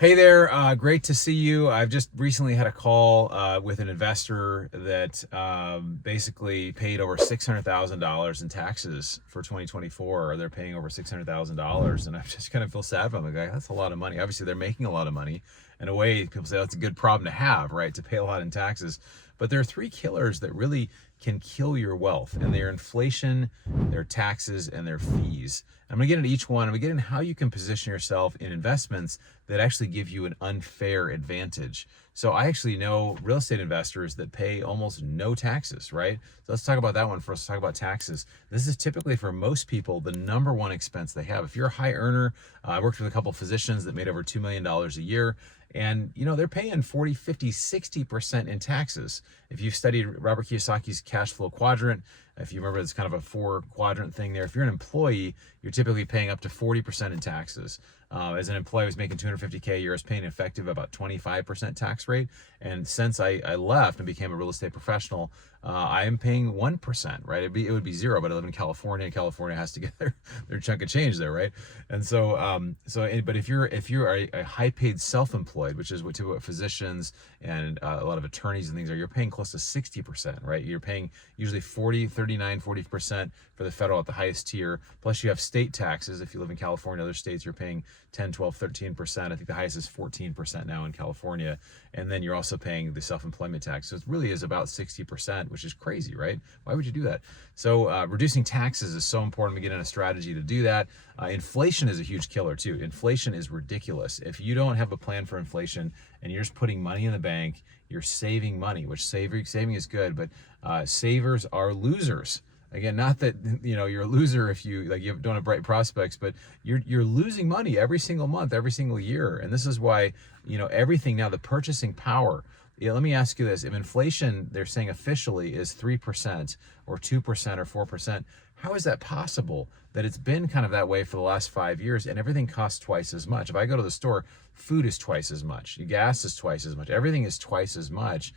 Hey there, great to see you. I've just recently had a call with an investor that basically paid over $600,000 in taxes for 2024, or they're paying over $600,000. And I just kind of feel sad for them. Like, that's a lot of money. Obviously, they're making a lot of money. In a way, people say that's a good problem to have, right? To pay a lot in taxes. But there are three killers that really can kill your wealth, and they're inflation, their taxes, and their fees. I'm going to get into each one. I'm going to get into how you can position yourself in investments that actually give you an unfair advantage. So I actually know real estate investors that pay almost no taxes, right? So let's talk about that one first. Let's talk about taxes. This is typically, for most people, the number one expense they have. If you're a high earner, I worked with a couple of physicians that made over $2 million a year. And, they're paying 40, 50, 60% in taxes. If you've studied Robert Kiyosaki's cash flow quadrant, if you remember, it's kind of a 4-quadrant thing there. If you're an employee, you're typically paying up to 40% in taxes. As an employee who's making $250K a year, is paying effective about 25% tax rate. And since I left and became a real estate professional, I am paying 1%, right? It would be zero, but I live in California, and California has to get their chunk of change there, right? And so, but if you're a high-paid self-employed, which is what physicians and a lot of attorneys and things are, you're paying close to 60%, right? You're paying usually 40% for the federal at the highest tier. Plus you have state taxes. If you live in California, other states, you're paying 10, 12, 13%. I think the highest is 14% now in California. And then you're also paying the self-employment tax. So it really is about 60%, which is crazy, right? Why would you do that? So reducing taxes is so important. We get in a strategy to do that. Inflation is a huge killer too. Inflation is ridiculous. If you don't have a plan for inflation and you're just putting money in the bank, you're saving money, which saving is good, but savers are losers. Again, not that you're a loser if you don't have bright prospects, but you're losing money every single month, every single year. And this is why everything now, the purchasing power. Let me ask you this: if inflation, they're saying officially, is 3% or 2% or 4%, how is that possible that it's been kind of that way for the last 5 years and everything costs twice as much? If I go to the store, food is twice as much, gas is twice as much, everything is twice as much,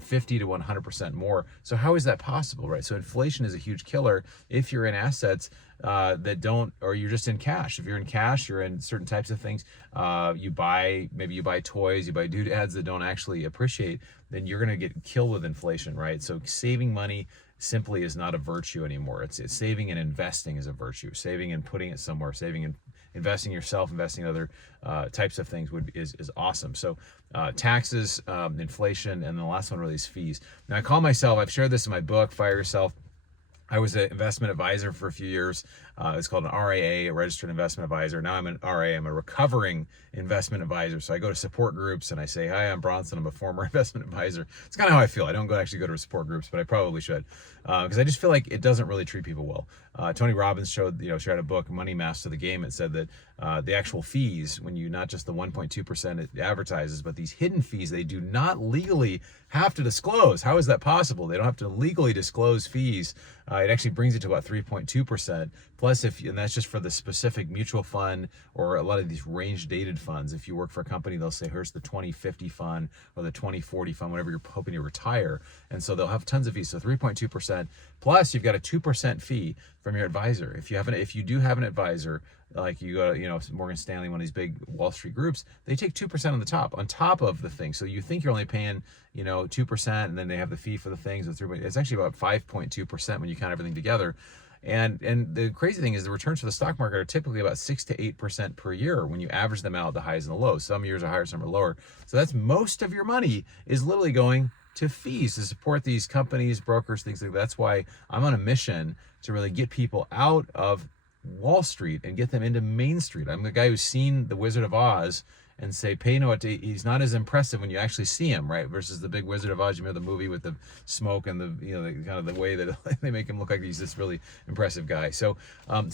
50 to 100% more. So how is that possible, right? So inflation is a huge killer if you're in assets that don't, or you're just in cash. If you're in cash, you're in certain types of things. Maybe you buy toys, you buy doodads that don't actually appreciate, then you're going to get killed with inflation, right? So saving money simply is not a virtue anymore. It's saving and investing is a virtue. Saving and putting it somewhere, saving and investing yourself, investing in other types of things is awesome. So taxes, inflation, and the last one really is fees. Now I've shared this in my book, Fire Yourself. I was an investment advisor for a few years. It's called an RIA, a registered investment advisor. Now I'm an RIA, I'm a recovering investment advisor. So I go to support groups and I say, hi, I'm Bronson, I'm a former investment advisor. It's kind of how I feel. I don't actually go to support groups, but I probably should, because I just feel like it doesn't really treat people well. Tony Robbins shared a book, Money Master the Game. It said that the actual fees, when you, not just the 1.2% it advertises, but these hidden fees, they do not legally have to disclose. How is that possible? They don't have to legally disclose fees. It actually brings it to about 3.2%. Plus, and that's just for the specific mutual fund or a lot of these range dated funds. If you work for a company, they'll say, here's the 2050 fund or the 2040 fund, whatever you're hoping to retire. And so they'll have tons of fees. So 3.2%. Plus, you've got a 2% fee from your advisor. If you do have an advisor, like you go to, Morgan Stanley, one of these big Wall Street groups, they take 2% on top of the thing. So you think you're only paying, 2%, and then they have the fee for the things. It's actually about 5.2% when you count everything together. And the crazy thing is the returns for the stock market are typically about 6 to 8% per year when you average them out, the highs and the lows. Some years are higher, some are lower. So that's most of your money is literally going to fees to support these companies, brokers, things like that. That's why I'm on a mission to really get people out of Wall Street and get them into Main Street. I'm the guy who's seen The Wizard of Oz and say, he's not as impressive when you actually see him, right? Versus the big Wizard of Oz, you remember the movie with the smoke and the kind of the way that they make him look like he's this really impressive guy. So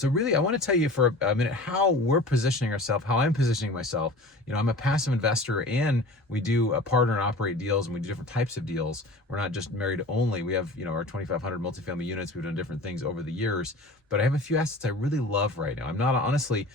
really, I want to tell you for a minute how we're positioning ourselves, how I'm positioning myself. I'm a passive investor, and we do a partner and operate deals, and we do different types of deals. We're not just married only. We have, our 2,500 multifamily units. We've done different things over the years, but I have a few assets I really love right now. I'm not, honestly,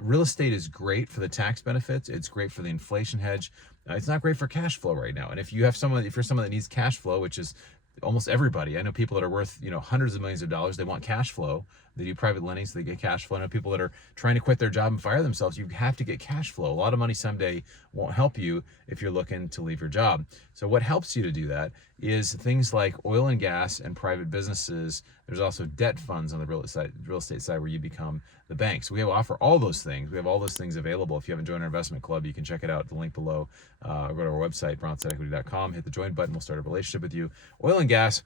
real estate is great for the tax benefits. It's great for the inflation hedge. It's not great for cash flow right now. And if you're someone that needs cash flow, which is almost everybody. I know people that are worth, hundreds of millions of dollars. They want cash flow. They do private lending so they get cash flow. I know people that are trying to quit their job and fire themselves. You have to get cash flow. A lot of money someday won't help you if you're looking to leave your job. So what helps you to do that is things like oil and gas and private businesses. There's also debt funds on the real estate side where you become the bank. So we offer all those things. We have all those things available. If you haven't joined our investment club, you can check it out. The link below. Go to our website, brownsideequity.com. Hit the join button. We'll start a relationship with you. Oil and gas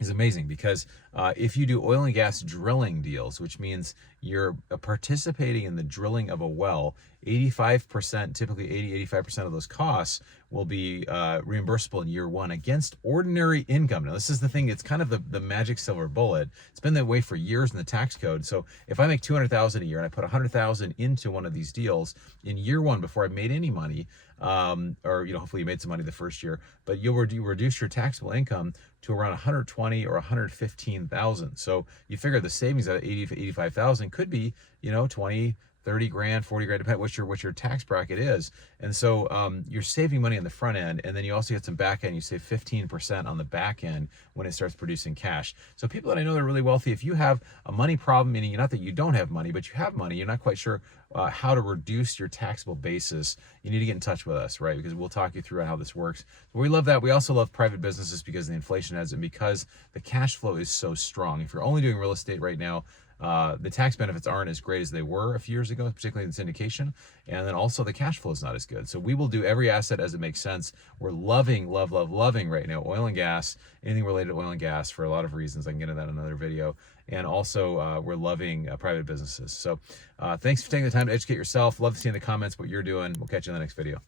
is amazing because if you do oil and gas drilling deals, which means you're participating in the drilling of a well, 85%, typically 85% of those costs will be reimbursable in year one against ordinary income. Now, this is the thing, it's kind of the magic silver bullet. It's been that way for years in the tax code. So if I make $200,000 a year and I put $100,000 into one of these deals in year one before I made any money, or hopefully you made some money the first year, but you reduce your taxable income to around 120 or 115,000. So you figure the savings of 85,000 could be 20, 30 grand, 40 grand, depending what your tax bracket is. And so you're saving money on the front end, and then you also get some back end. You save 15% on the back end when it starts producing cash. So people that I know that are really wealthy, if you have a money problem, meaning not that you don't have money, but you have money, you're not quite sure how to reduce your taxable basis, you need to get in touch with us, right? Because we'll talk you through how this works. So we love that. We also love private businesses because of the inflation hedge and because the cash flow is so strong. If you're only doing real estate right now, the tax benefits aren't as great as they were a few years ago, particularly in syndication. And then also the cash flow is not as good. So we will do every asset as it makes sense. We're loving right now oil and gas, anything related to oil and gas for a lot of reasons. I can get into that in another video. And also we're loving private businesses. So thanks for taking the time to educate yourself. Love to see in the comments what you're doing. We'll catch you in the next video.